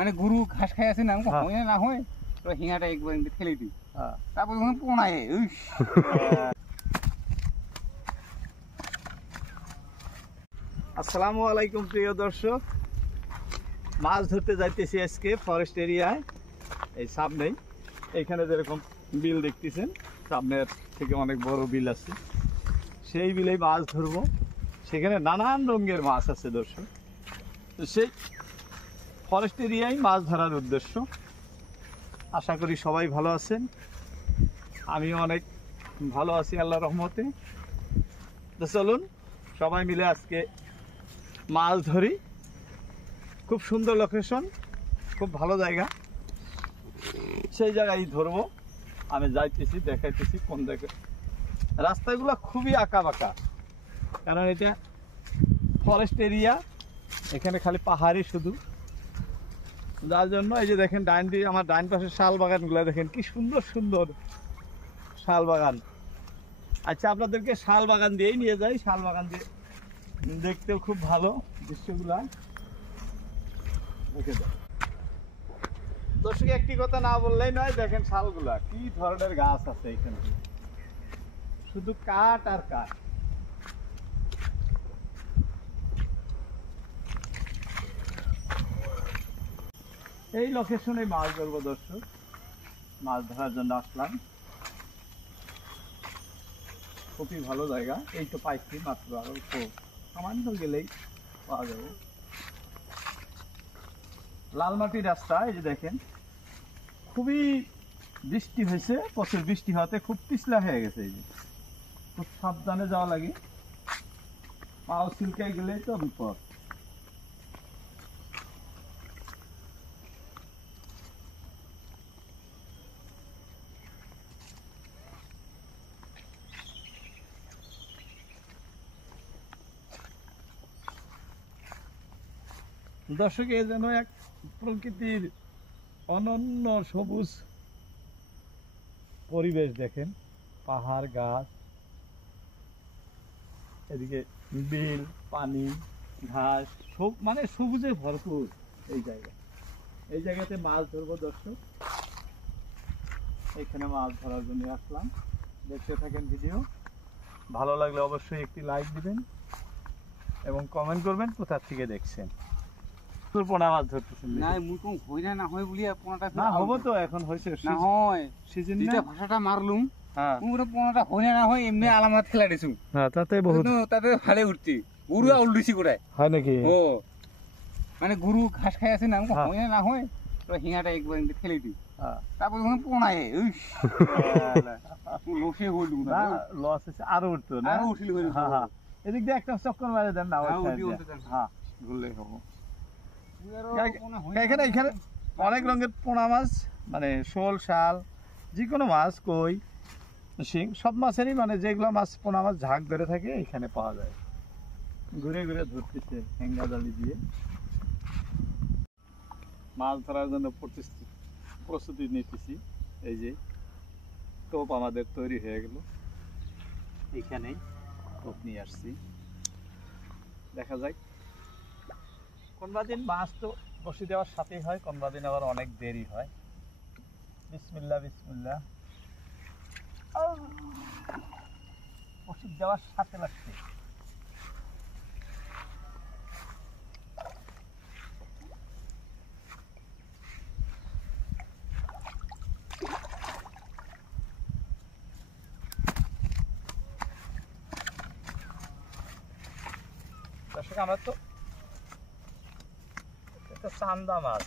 মানে গরু ঘাস খাই আছে না হয় না হয় তো হিঙাটা একবার ফেলে দিই তারপর পোনায় আসসালামু আলাইকুম প্রিয় দর্শক, মাছ ধরতে যাইতেছি আজকে ফরেস্ট এরিয়ায়। এই সামনেই এইখানে যেরকম বিল দেখতেছেন, সামনের থেকে অনেক বড় বিল আছে, সেই বিলেই মাছ ধরবো। সেখানে নানান রঙের মাছ আছে দর্শক। তো সেই ফরেস্ট এরিয়ায় মাছ ধরার উদ্দেশ্য। আশা করি সবাই ভালো আছেন, আমিও অনেক ভালো আছি আল্লাহর রহমতে। তো চলুন সবাই মিলে আজকে মাছ ধরি। খুব সুন্দর লোকেশন, খুব ভালো জায়গা, সেই জায়গায় ধরবো। আমি যাইতেছি, দেখাইতেছি কোন জায়গায়। রাস্তাগুলো খুবই আঁকা বাঁকা, কারণ এটা ফরেস্ট এরিয়া, এখানে খালি পাহাড়ি শুধু, যার জন্য এই যে দেখেন ডাইন দিয়ে আমার ডাইন পাশের শাল বাগানগুলো দেখেন কি সুন্দর সুন্দর শাল বাগান। আচ্ছা, আপনাদেরকে শাল বাগান দিয়েই নিয়ে যাই। শাল বাগান দিয়ে দেখতেও খুব ভালো দৃশ্যগুলা। দর্শক একটি কথা না বললেই নয়, দেখেন শালগুলা কি ধরনের গাছ আছে এখানে, শুধু কাঠ আর কাঠ। এই লোকেশনে মাছ ধরবো দর্শক, মাছ ধরার জন্য আসলাম। খুবই ভালো জায়গা। এই তো পাইছি মাত্র, আরো সামান্য গেলেই পাওয়া যাবে। লাল মাটির রাস্তা, এই যে দেখেন খুবই বৃষ্টি হয়েছে, প্রচুর বৃষ্টি হওয়াতে খুব পিছলা হয়ে গেছে। এই যে খুব সাবধানে যাওয়া লাগে, পাও সিলকায় গেলেই তো বিপদ। দর্শক, এ যেন এক প্রকৃতির অনন্য সবুজ পরিবেশ। দেখেন পাহাড়, গাছ, এদিকে বিল, পানি, ঘাস, সব মানে সবুজে ভরপুর এই জায়গা। এই জায়গাতে মাছ ধরবো দর্শক, এখানে মাছ ধরার জন্য আসলাম। দেখতে থাকেন ভিডিও, ভালো লাগলে অবশ্যই একটি লাইক দিবেন এবং কমেন্ট করবেন কোথা থেকে দেখছেন। পোনা মাছ ধরতেছেন না মুই হয় না হয় বলি পোনাটা না হবো তো, এখন হয়েছে না হয় সিজন না, ভাষাটা মারলুম। হ্যাঁ, পুরো পোনাটা হয় না হয় এমনি আলামত খেলা দিছু। হ্যাঁ, তাতে বহুত তাতে ভালে উঠতি গরুয়া উল্টিছি কোটায় হয় নাকি। ও মানে গরু ঘাস খাই আছে না হয় না হয় তো হিঙাটা একবার ফেলে দিই তারপর পোনায় লসে হইল না, লস হচ্ছে আরো উঠতো না, আরো উঠিল হইল। এদিক দিয়ে একটা চক্কর মারে দেন না, হ্যাঁ ঘুরলেই হবো। এখানে এখানে অনেক রঙের পোনা মাছ, মানে শোল, শাল, যে কোনো মাছ, কই, শিং, সব মাছেরই মানে যেগুলো মাছ পোনা মাছ ঝাঁক ধরে থাকে এখানে পাওয়া যায়। ঘুরে ঘুরে ধরতেছে হেঙ্গা জালি দিয়ে। মাছ ধরার জন্য প্রস্তুতি নিতেছি। এই যে টোপ আমাদের তৈরি হয়ে গেল, এইখানেই টোপ নিয়ে আসছি। দেখা যাক, কোনবা দিন মাছ তো বসে দেওয়ার সাথেই হয়, কোনবা দিন আবার অনেক দেরি হয়। বিসমিল্লাহ বিসমিল্লাহ, ওষুধ দেওয়ার সাথে লাগছে। দর্শক, আমরা তো এটা চান্দা মাছ,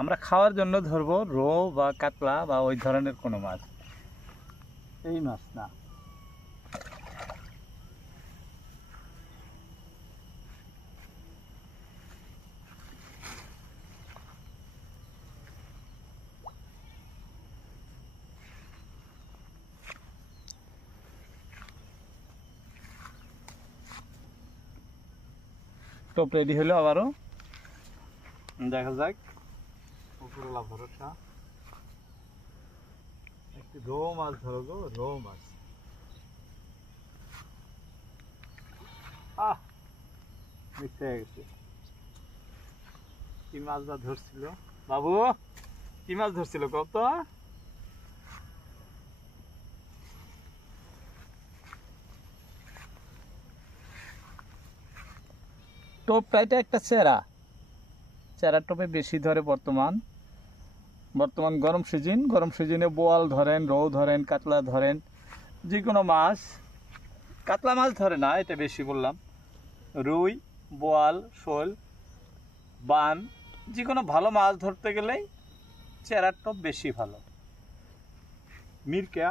আমরা খাওয়ার জন্য ধরবো রৌ বা কাতলা বা ওই ধরনের কোনো মাছ, এই মাছ না। টোপ রেডি হলো, আবারও দেখা যাক উপরওয়ালা ভরসা। একটু রৌ মাছ ধরো গো, রৌ মাছ। মিস হয়ে গেছে। কি মাছ বা ধরছিল বাবু? কি মাছ ধরছিল কত? টোপ টাইটা একটা চেরা টোপে বেশি ধরে বর্তমান গরম সিজনে বোয়াল ধরেন, রৌ ধরেন, কাতলা ধরেন, যে কোনো মাছ। কাতলা মাছ ধরে না, এটা বেশি বললাম। রুই, বোয়াল, শোল, বান, যে কোনো ভালো মাছ ধরতে গেলেই চেরার টোপ বেশি ভালো। মিরকা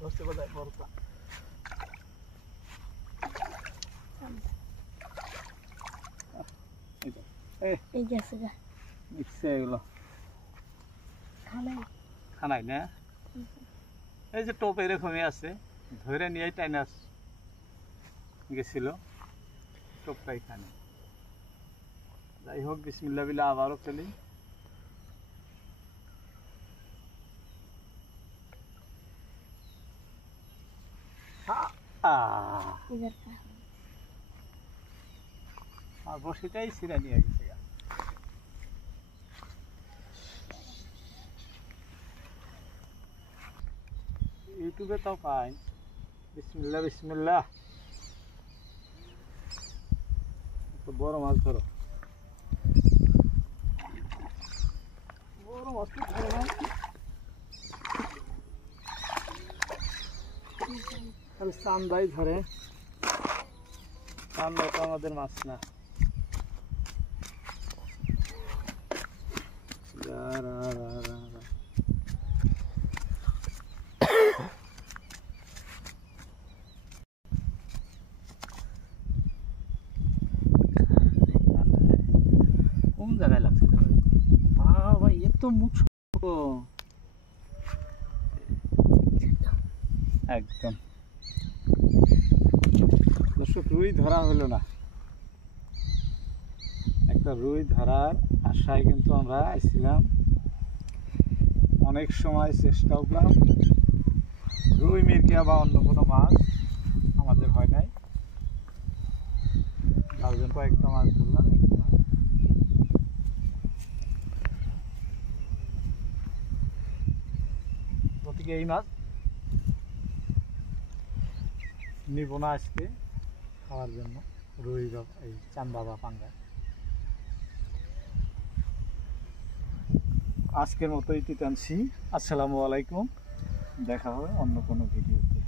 ধরছে কোথায় বড়টা? এই যে আছে মিক্সে এগুলো খানাই না। এই যে টোপ এরকমই আছে, ধরে নিয়ে টাইনাস গেছিল টোপটা এখানে। যাই হোক, বিসমিল্লাহ বিল্লাহ আবারও ফেলি। আর বসিটাই ছিঁড়া নিয়ে গেছে। ইউটিউবে তাও পাই। বিসমিল্লাহ বিসমিল্লাহ। বড় মাছ ধরো, বড় মাছ ধরো না, তাহলে চান্দাই ধরে। চান্দা তো আমাদের মাছ না। কোন জায়গায় লাগছে ভাই? এত মুখ একদম। দর্শক, রুই ধরা হলো না। একটা রুই ধরার আশায় কিন্তু আমরা আসছিলাম, অনেক সময় চেষ্টা করলাম। রুই, মিরকা বা অন্য কোনো মাছ আমাদের হয় নাই। তারজন কয়েকটা মাছ ধরলাম। প্রতিকে এই মাছ নিব না আজকে খাওয়ার জন্য, রুই বা এই চান্দা বা পাঙ্গা। আজকের মতো ইতি টানছি। আসসালামু আলাইকুম, দেখা হবে অন্য কোনো ভিডিওতে।